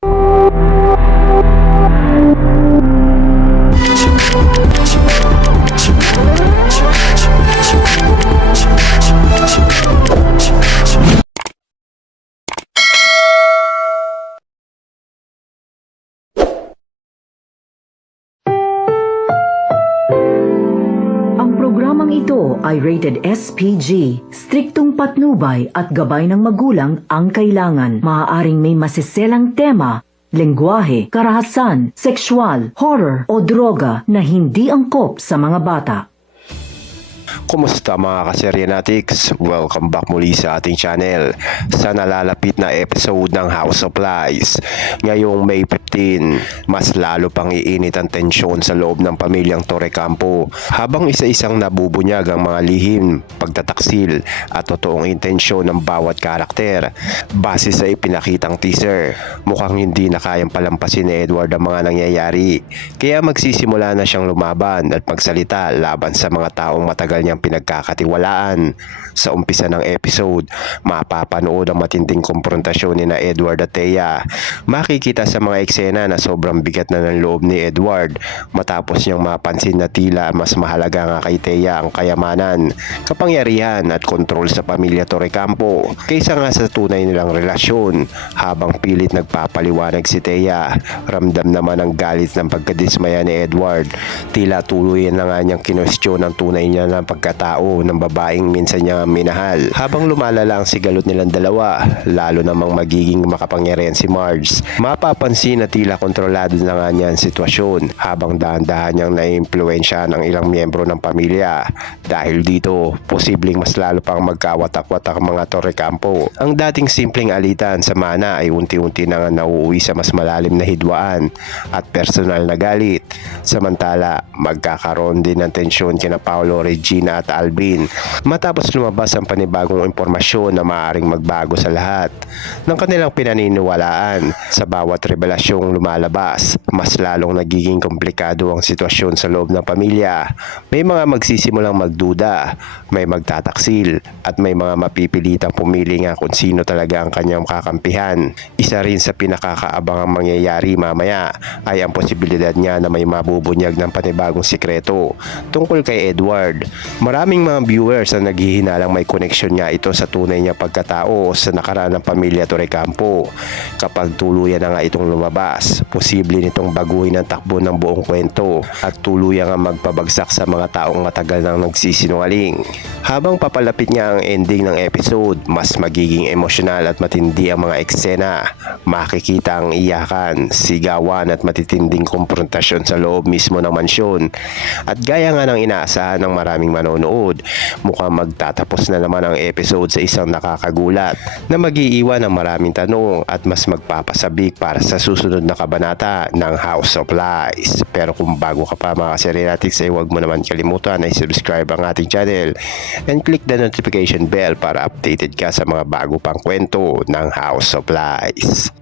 Ang programang ito ay rated SPG, striktong patnubay at gabay ng magulang ang kailangan. Maaaring may masiselang tema, lengguwahe, karahasan, sexual, horror o droga na hindi angkop sa mga bata. Kumusta mga kaseryanatics? Welcome back muli sa ating channel sa nalalapit na episode ng House of Lies. Ngayong May 15, mas lalo pang iinit ang tensyon sa loob ng pamilyang Torrecampo habang isa-isang nabubunyag ang mga lihim, pagtataksil at totoong intensyon ng bawat karakter. Base sa ipinakitang teaser, mukhang hindi na kayang palampasin ni Edward ang mga nangyayari, kaya magsisimula na siyang lumaban at magsalita laban sa mga taong matagal niyang pinagkakatiwalaan. Sa umpisa ng episode, mapapanood ang matinding konfrontasyon ni na Edward at Thea. Makikita sa mga eksena na sobrang bigat na ng loob ni Edward matapos niyang mapansin na tila mas mahalaga nga kay Thea ang kayamanan, kapangyarihan at kontrol sa pamilya Torrecampo kaysa nga sa tunay nilang relasyon. Habang pilit nagpapaliwanag si Thea, ramdam naman ang galit ng pagkadismaya ni Edward. Tila tuluyan na nga niyang kinwestiyon ang tunay niya ng pagkatao ng babaeng minsan niya minahal. Habang lumalala ang sigalot nilang dalawa, lalo namang magiging makapangyarihan si Marge. Mapapansin na tila kontrolado na nga niya ang sitwasyon habang dahan-dahan niyang naiimpluwensya ng ilang miyembro ng pamilya. Dahil dito, posibleng mas lalo pang magkawatak-watak ang mga Torrecampo. Ang dating simpleng alitan sa mana ay unti-unti na nga nauuwi sa mas malalim na hidwaan at personal na galit. Samantala, magkakaroon din ng tensyon kina Paolo, Regina at Alvin matapos lumabas ang panibagong impormasyon na maaaring magbago sa lahat ng kanilang pinaniniwalaan. Sa bawat revelasyong lumalabas, mas lalong nagiging komplikado ang sitwasyon sa loob ng pamilya. May mga magsisimulang magduda, may magtataksil at may mga mapipilitang pumili nga kung sino talaga ang kanyang kakampihan. Isa rin sa pinakakaabangang mangyayari mamaya ay ang posibilidad niya na may mabubunyag ng panibagong sikreto tungkol kay Edward. Maraming mga viewers ang naghihinalang may koneksyon niya ito sa tunay niya pagkatao sa nakaraan ng pamilya Torrecampo. Kapag tuluyan na nga itong lumabas, posible nitong baguhin ang takbo ng buong kwento at tuluyan nga magpabagsak sa mga taong matagal nang nagsisinungaling. Habang papalapit nga ang ending ng episode, mas magiging emosyonal at matindi ang mga eksena. Makikita ang iyakan, sigawan at matitinding konfrontasyon sa loob mismo ng mansyon. At gaya nga ng inaasahan ng maraming manonood, mukhang magtatapos na naman ang episode sa isang nakakagulat na mag-iiwan ng maraming tanong at mas magpapasabik para sa susunod na kabanata ng House of Lies. Pero kung bago ka pa mga kaseryanatics, ay huwag mo naman kalimutan na subscribe ang ating channel and click the notification bell para updated ka sa mga bago pang kwento ng House of Lies.